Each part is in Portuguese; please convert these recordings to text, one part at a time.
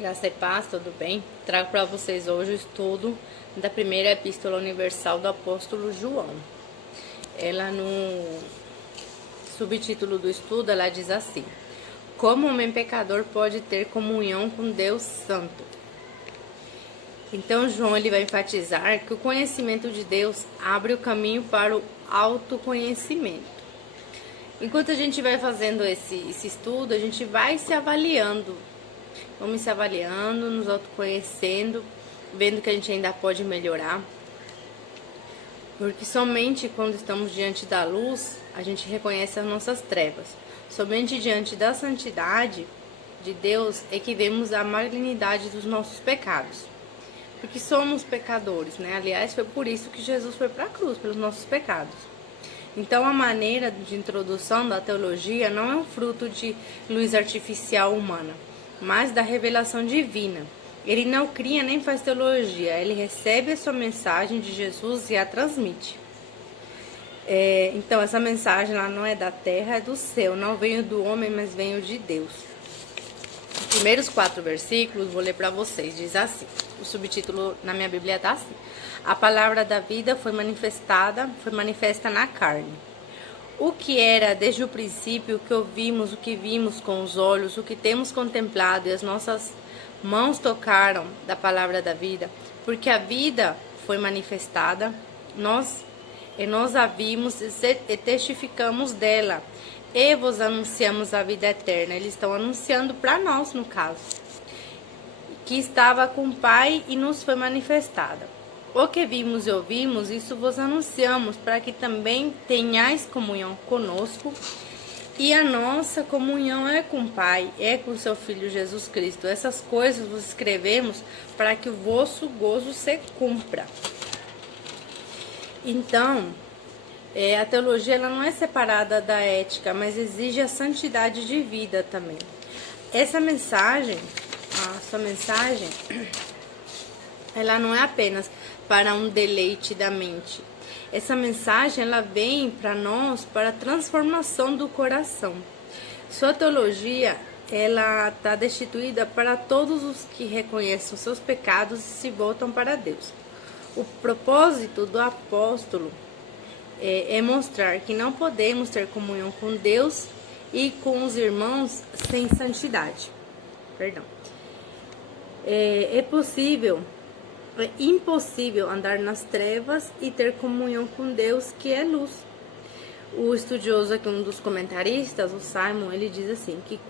Graça e paz, tudo bem? Trago para vocês hoje o estudo da primeira epístola universal do apóstolo João. Ela, no subtítulo do estudo, ela diz assim: como um homem pecador pode ter comunhão com Deus Santo? Então João ele vai enfatizar que o conhecimento de Deus abre o caminho para o autoconhecimento. Enquanto a gente vai fazendo esse estudo, a gente vai se avaliando. Vamos se avaliando, nos autoconhecendo, vendo que a gente ainda pode melhorar. Porque somente quando estamos diante da luz, a gente reconhece as nossas trevas. Somente diante da santidade de Deus é que vemos a malignidade dos nossos pecados. Porque somos pecadores, né? Aliás, foi por isso que Jesus foi para a cruz, pelos nossos pecados. Então, a maneira de introdução da teologia não é um fruto de luz artificial humana, mas da revelação divina. Ele não cria nem faz teologia, ele recebe a sua mensagem de Jesus e a transmite. Então, essa mensagem ela não é da terra, é do céu, não veio do homem, mas veio de Deus. Os primeiros 4 versículos, vou ler para vocês, diz assim, o subtítulo na minha Bíblia está assim: a palavra da vida foi manifesta na carne. O que era desde o princípio, o que ouvimos, o que vimos com os olhos, o que temos contemplado e as nossas mãos tocaram da palavra da vida, porque a vida foi manifestada, nós a vimos e testificamos dela, e vos anunciamos a vida eterna. Eles estão anunciando para nós, no caso, que estava com o Pai e nos foi manifestada. O que vimos e ouvimos, isso vos anunciamos, para que também tenhais comunhão conosco. E a nossa comunhão é com o Pai, é com o seu Filho Jesus Cristo. Essas coisas vos escrevemos para que o vosso gozo se cumpra. Então, a teologia ela não é separada da ética, mas exige a santidade de vida também. Essa mensagem, a sua mensagem, ela não é apenas para um deleite da mente. Essa mensagem ela vem para nós para a transformação do coração. Sua teologia ela está destituída para todos os que reconhecem os seus pecados e se voltam para Deus. O propósito do apóstolo é mostrar que não podemos ter comunhão com Deus e com os irmãos sem santidade. É impossível andar nas trevas e ter comunhão com Deus, que é luz. O estudioso aqui, um dos comentaristas, o Simon, ele diz assim, que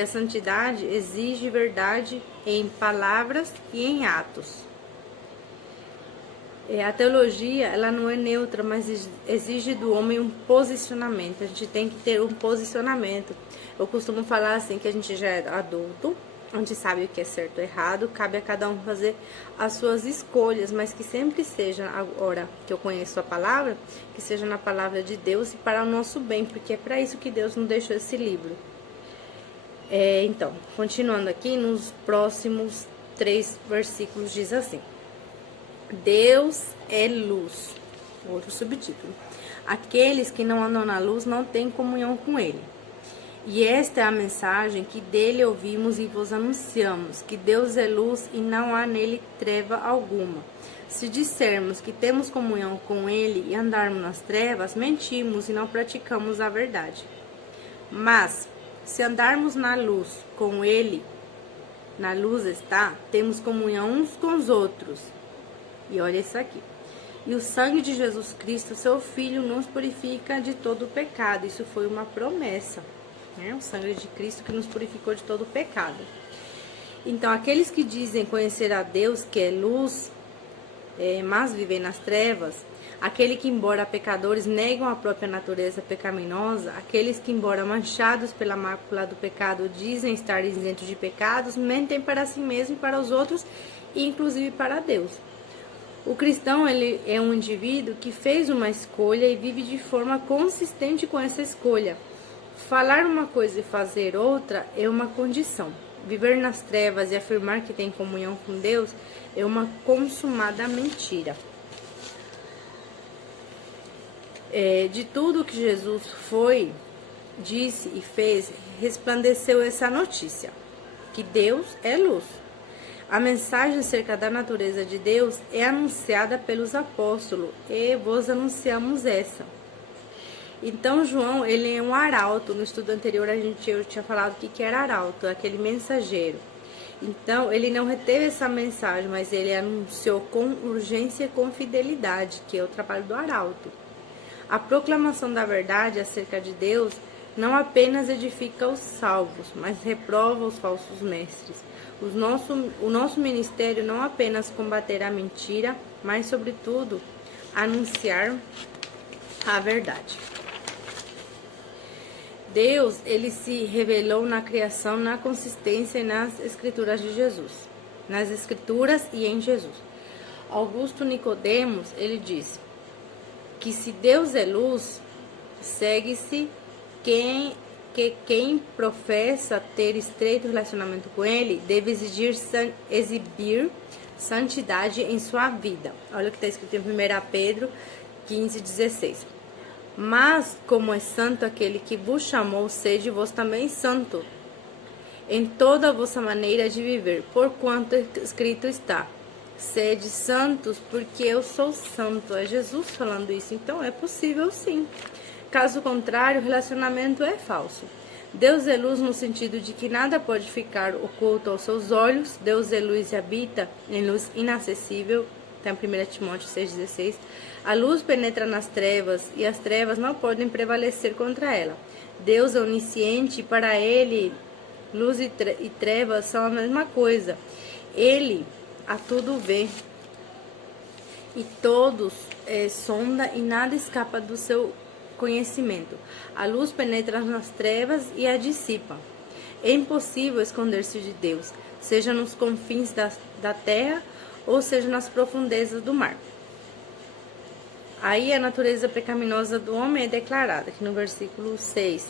a santidade exige verdade em palavras e em atos. A teologia, ela não é neutra, mas exige do homem um posicionamento. A gente tem que ter um posicionamento. Eu costumo falar assim, que a gente já é adulto, a gente sabe o que é certo ou errado, cabe a cada um fazer as suas escolhas, mas que sempre seja, agora que eu conheço a palavra, que seja na palavra de Deus e para o nosso bem, porque é para isso que Deus nos deixou esse livro. Então, continuando aqui, nos próximos 3 versículos diz assim: Deus é luz. Outro subtítulo: aqueles que não andam na luz não têm comunhão com ele. E esta é a mensagem que dele ouvimos e vos anunciamos, que Deus é luz e não há nele treva alguma. Se dissermos que temos comunhão com ele e andarmos nas trevas, mentimos e não praticamos a verdade. Mas, se andarmos na luz com ele, na luz está, temos comunhão uns com os outros. E olha isso aqui. E o sangue de Jesus Cristo, seu Filho, nos purifica de todo o pecado. Isso foi uma promessa. O sangue de Cristo que nos purificou de todo o pecado. Então, aqueles que dizem conhecer a Deus, que é luz, mas vivem nas trevas, aquele que, embora pecadores, negam a própria natureza pecaminosa, aqueles que, embora manchados pela mácula do pecado, dizem estar isentos de pecados, mentem para si mesmos e para os outros, e inclusive para Deus. O cristão ele é um indivíduo que fez uma escolha e vive de forma consistente com essa escolha. Falar uma coisa e fazer outra é uma condição. Viver nas trevas e afirmar que tem comunhão com Deus é uma consumada mentira. De tudo que Jesus foi, disse e fez, resplandeceu essa notícia. que Deus é luz. A mensagem acerca da natureza de Deus é anunciada pelos apóstolos e vos anunciamos essa. Então, João, ele é um arauto. No estudo anterior, eu tinha falado que era arauto, aquele mensageiro. Então, ele não reteve essa mensagem, mas ele anunciou com urgência e com fidelidade, que é o trabalho do arauto. A proclamação da verdade acerca de Deus não apenas edifica os salvos, mas reprova os falsos mestres. O nosso ministério não apenas combater a mentira, mas, sobretudo, anunciar a verdade. Deus, ele se revelou na criação, na consistência e nas escrituras de Jesus. Nas escrituras e em Jesus. Augusto Nicodemos, ele disse que se Deus é luz, segue-se que quem professa ter estreito relacionamento com ele deve exibir santidade em sua vida. Olha o que está escrito em 1 Pedro 15:16. Mas, como é santo aquele que vos chamou, sede vós também santo em toda a vossa maneira de viver, porquanto escrito está: sede santos, porque eu sou santo. É Jesus falando isso, então é possível sim. Caso contrário, o relacionamento é falso. Deus é luz no sentido de que nada pode ficar oculto aos seus olhos. Deus é luz e habita em luz inacessível. Está em 1 Timóteo 6,16. A luz penetra nas trevas e as trevas não podem prevalecer contra ela. Deus é onisciente e para ele luz e trevas são a mesma coisa. Ele a tudo vê e todos sonda e nada escapa do seu conhecimento. A luz penetra nas trevas e a dissipa. É impossível esconder-se de Deus, seja nos confins da terra ou seja nas profundezas do mar. Aí a natureza pecaminosa do homem é declarada, aqui no versículo 6.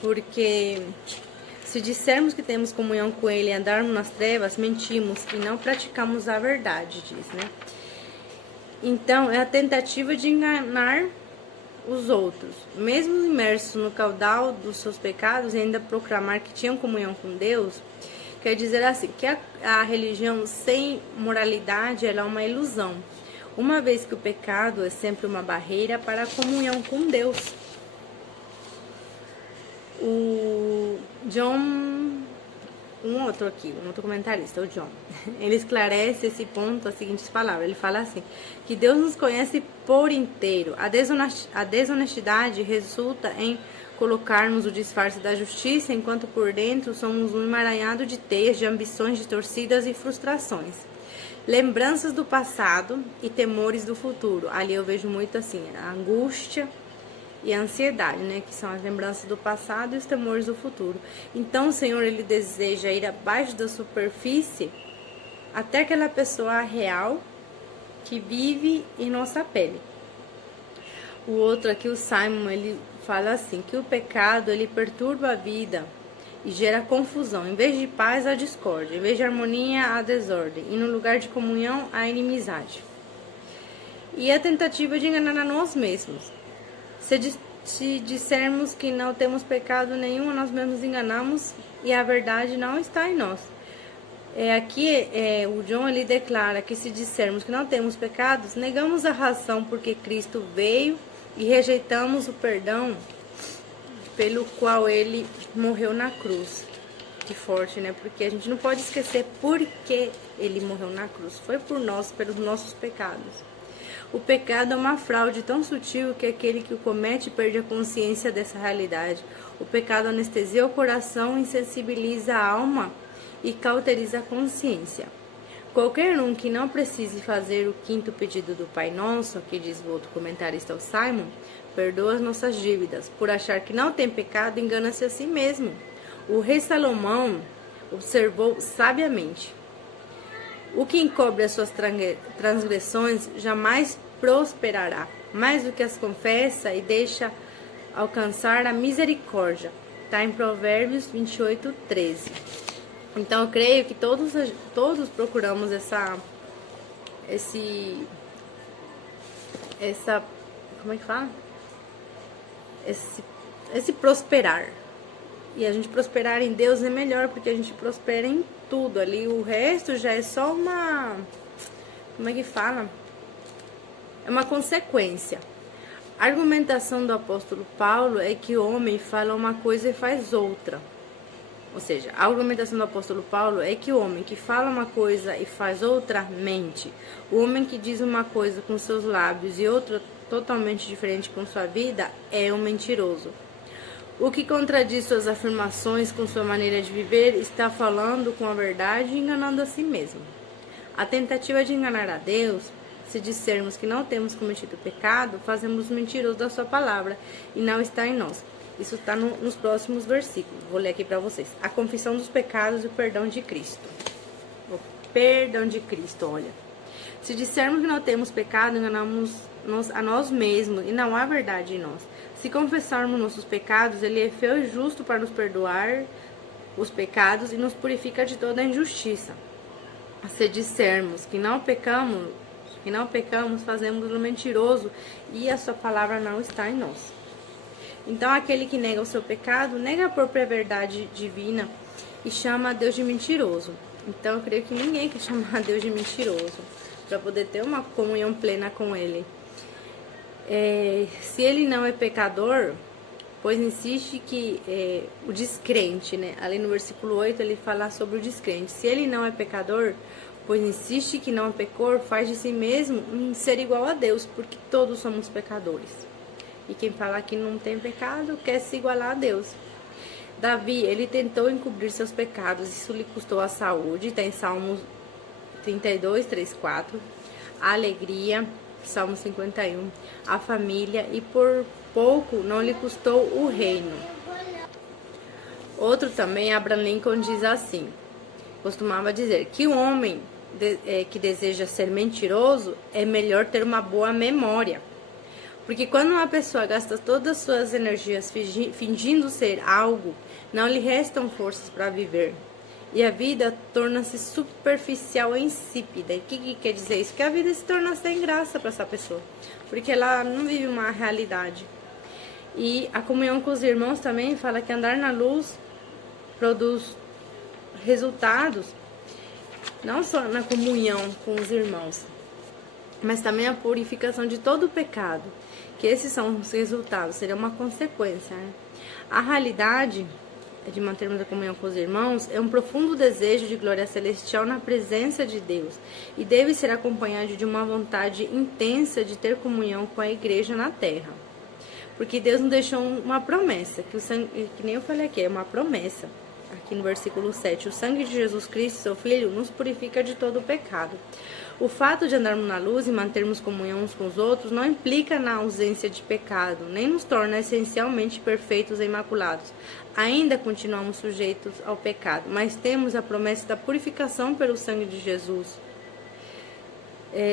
Porque se dissermos que temos comunhão com ele e andarmos nas trevas, mentimos e não praticamos a verdade, diz, né? Então, é a tentativa de enganar os outros. Mesmo imersos no caudal dos seus pecados e ainda proclamar que tinham comunhão com Deus, quer dizer assim, que a religião sem moralidade ela é uma ilusão, uma vez que o pecado é sempre uma barreira para a comunhão com Deus. O John, um outro comentarista, o John, ele esclarece esse ponto as seguintes palavras. Ele fala assim, que Deus nos conhece por inteiro. A desonestidade resulta em colocarmos o disfarce da justiça, enquanto por dentro somos um emaranhado de teias, de ambições, de torcidas e frustrações. Lembranças do passado e temores do futuro. Ali eu vejo muito assim, a angústia e a ansiedade, né? Que são as lembranças do passado e os temores do futuro. Então o Senhor, ele deseja ir abaixo da superfície até aquela pessoa real que vive em nossa pele. O outro aqui, o Simon, ele fala assim, que o pecado, ele perturba a vida e gera confusão. Em vez de paz, a discórdia. Em vez de harmonia, a desordem. E no lugar de comunhão, a inimizade. E a tentativa de enganar a nós mesmos. Se dissermos que não temos pecado nenhum, nós mesmos enganamos e a verdade não está em nós. Aqui o John, ele declara que se dissermos que não temos pecados, negamos a razão porque Cristo veio e rejeitamos o perdão pelo qual ele morreu na cruz. Que forte, né? Porque a gente não pode esquecer por que ele morreu na cruz. Foi por nós, pelos nossos pecados. O pecado é uma fraude tão sutil que aquele que o comete perde a consciência dessa realidade. O pecado anestesia o coração, insensibiliza a alma e cauteriza a consciência. Qualquer um que não precise fazer o quinto pedido do Pai Nosso, que diz o outro comentarista, o Simon, perdoa as nossas dívidas. Por achar que não tem pecado, engana-se a si mesmo. O rei Salomão observou sabiamente: o que encobre as suas transgressões jamais prosperará, mais do que as confessa e deixa alcançar a misericórdia. Está em Provérbios 28:13. Então eu creio que todos procuramos como é que fala? Esse prosperar. E a gente prosperar em Deus é melhor, porque a gente prospera em tudo ali. O resto já é só uma... Como é que fala? É uma consequência. A argumentação do apóstolo Paulo é que o homem fala uma coisa e faz outra. Ou seja, a argumentação do apóstolo Paulo é que o homem que fala uma coisa e faz outra, mente. O homem que diz uma coisa com seus lábios e outra totalmente diferente com sua vida é um mentiroso. O que contradiz suas afirmações com sua maneira de viver está falando com a verdade e enganando a si mesmo. A tentativa de enganar a Deus, se dissermos que não temos cometido pecado, fazemos mentiroso da sua palavra e não está em nós. Isso está nos próximos versículos. Vou ler aqui para vocês. A confissão dos pecados e o perdão de Cristo. O perdão de Cristo, olha. Se dissermos que não temos pecado, enganamos a nós mesmos e não há verdade em nós. Se confessarmos nossos pecados, Ele é fiel e justo para nos perdoar os pecados e nos purifica de toda a injustiça. Se dissermos que não pecamos, fazemos-o mentiroso e a sua palavra não está em nós. Então, aquele que nega o seu pecado, nega a própria verdade divina e chama a Deus de mentiroso. Então, eu creio que ninguém quer chamar a Deus de mentiroso, para poder ter uma comunhão plena com Ele. Se ele não é pecador, pois insiste que o descrente, né? Ali no versículo 8, ele fala sobre o descrente. Se ele não é pecador, pois insiste que não pecou, faz de si mesmo ser igual a Deus, porque todos somos pecadores. E quem fala que não tem pecado, quer se igualar a Deus. Davi, ele tentou encobrir seus pecados, isso lhe custou a saúde, está em Salmos 32, 3, 4. A alegria, Salmo 51. A família, e por pouco não lhe custou o reino. Outro também, Abraham Lincoln, diz assim, costumava dizer que o homem que deseja ser mentiroso, é melhor ter uma boa memória. Porque quando uma pessoa gasta todas as suas energias fingindo ser algo, não lhe restam forças para viver. E a vida torna-se superficial e insípida. E o que quer dizer isso? Que a vida se torna sem graça para essa pessoa. Porque ela não vive uma realidade. E a comunhão com os irmãos também fala que andar na luz produz resultados, não só na comunhão com os irmãos, mas também a purificação de todo o pecado. Que esses são os resultados, seria uma consequência, né? A realidade de mantermos a comunhão com os irmãos é um profundo desejo de glória celestial na presença de Deus e deve ser acompanhado de uma vontade intensa de ter comunhão com a igreja na terra. Porque Deus nos deixou uma promessa, que o sangue, que nem eu falei aqui, é uma promessa. Aqui no versículo 7, o sangue de Jesus Cristo, seu Filho, nos purifica de todo o pecado. O fato de andarmos na luz e mantermos comunhão uns com os outros não implica na ausência de pecado, nem nos torna essencialmente perfeitos e imaculados. Ainda continuamos sujeitos ao pecado, mas temos a promessa da purificação pelo sangue de Jesus.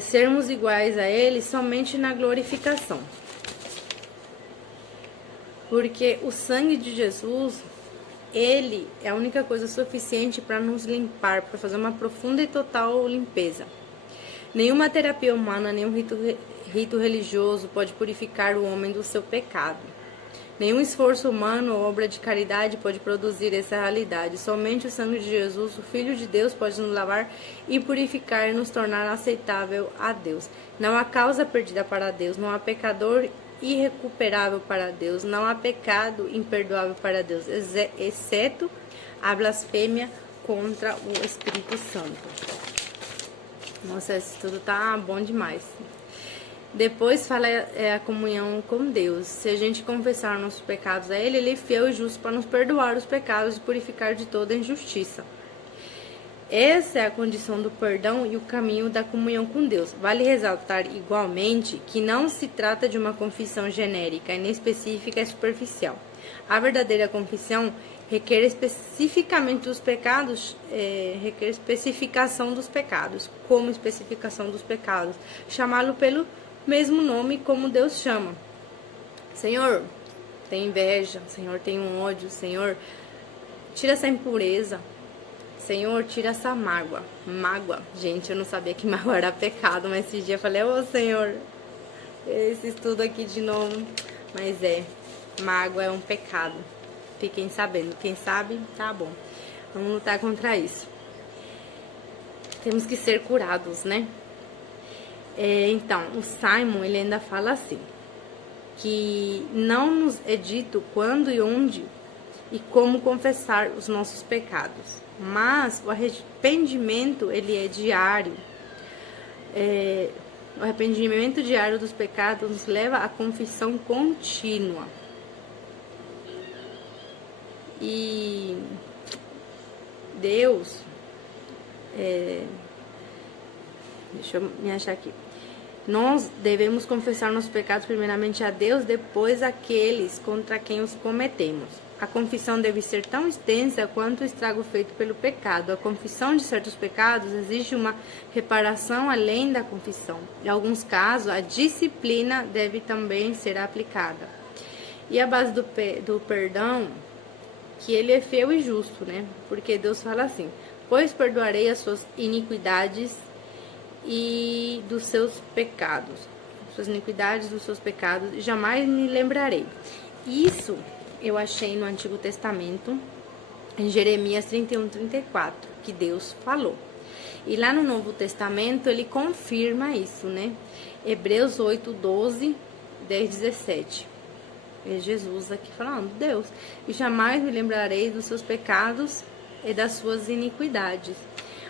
Sermos iguais a Ele somente na glorificação. Porque o sangue de Jesus, Ele é a única coisa suficiente para nos limpar, para fazer uma profunda e total limpeza. Nenhuma terapia humana, nenhum rito religioso pode purificar o homem do seu pecado. Nenhum esforço humano ou obra de caridade pode produzir essa realidade. Somente o sangue de Jesus, o Filho de Deus, pode nos lavar e purificar e nos tornar aceitável a Deus. Não há causa perdida para Deus, não há pecador irrecuperável para Deus, não há pecado imperdoável para Deus, exceto a blasfêmia contra o Espírito Santo. Nossa, esse estudo tá bom demais. Depois fala a comunhão com Deus. Se a gente confessar nossos pecados a Ele, Ele é fiel e justo para nos perdoar os pecados e purificar de toda injustiça. Essa é a condição do perdão e o caminho da comunhão com Deus. Vale ressaltar igualmente que não se trata de uma confissão genérica, inespecífica e superficial. A verdadeira confissão requer especificamente dos pecados, requer especificação dos pecados. Como especificação dos pecados? Chamá-lo pelo mesmo nome como Deus chama. Senhor, tem inveja. Senhor, tem um ódio. Senhor, tira essa impureza. Senhor, tira essa mágoa. Mágoa. Gente, eu não sabia que mágoa era pecado, mas esse dia eu falei, ô Senhor, esse estudo aqui de novo. Mas mágoa é um pecado. Fiquem sabendo. Quem sabe, tá bom. Vamos lutar contra isso. Temos que ser curados, né? Então, o Simon, ele ainda fala assim, que não nos é dito quando e onde e como confessar os nossos pecados, mas o arrependimento, ele é diário. O arrependimento diário dos pecados nos leva à confissão contínua. E Deus, deixa eu me achar aqui. Nós devemos confessar nossos pecados primeiramente a Deus, depois àqueles contra quem os cometemos. A confissão deve ser tão extensa quanto o estrago feito pelo pecado. A confissão de certos pecados exige uma reparação além da confissão. Em alguns casos, a disciplina deve também ser aplicada. E a base do perdão, que ele é fiel e justo, né? Porque Deus fala assim, pois perdoarei as suas iniquidades e dos seus pecados, suas iniquidades, dos seus pecados, e jamais me lembrarei. Isso eu achei no Antigo Testamento, em Jeremias 31:34, que Deus falou. E lá no Novo Testamento ele confirma isso, né? Hebreus 8:12, 10:17. É Jesus aqui falando, Deus, e jamais me lembrarei dos seus pecados e das suas iniquidades.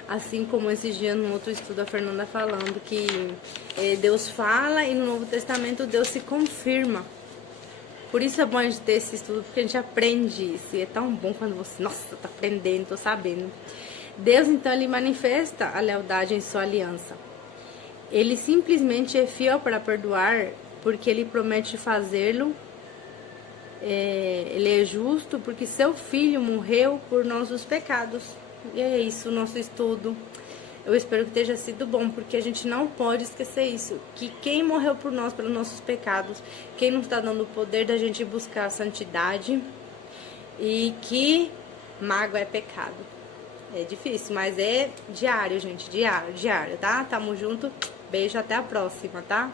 Assim como esses dias no outro estudo a Fernanda falando que Deus fala e no Novo Testamento Deus se confirma. Por isso é bom a gente ter esse estudo, porque a gente aprende isso. E é tão bom quando você, nossa, tá aprendendo, tô sabendo. Deus, então, ele manifesta a lealdade em sua aliança. Ele simplesmente é fiel para perdoar, porque ele promete fazê-lo. Ele é justo, porque seu filho morreu por nossos pecados. E é isso o nosso estudo. Eu espero que tenha sido bom, porque a gente não pode esquecer isso, que quem morreu por nós, pelos nossos pecados, quem nos está dando o poder da gente buscar a santidade, e que mágoa é pecado. É difícil, mas é diário, gente, diário, tá? Tamo junto, beijo, até a próxima, tá?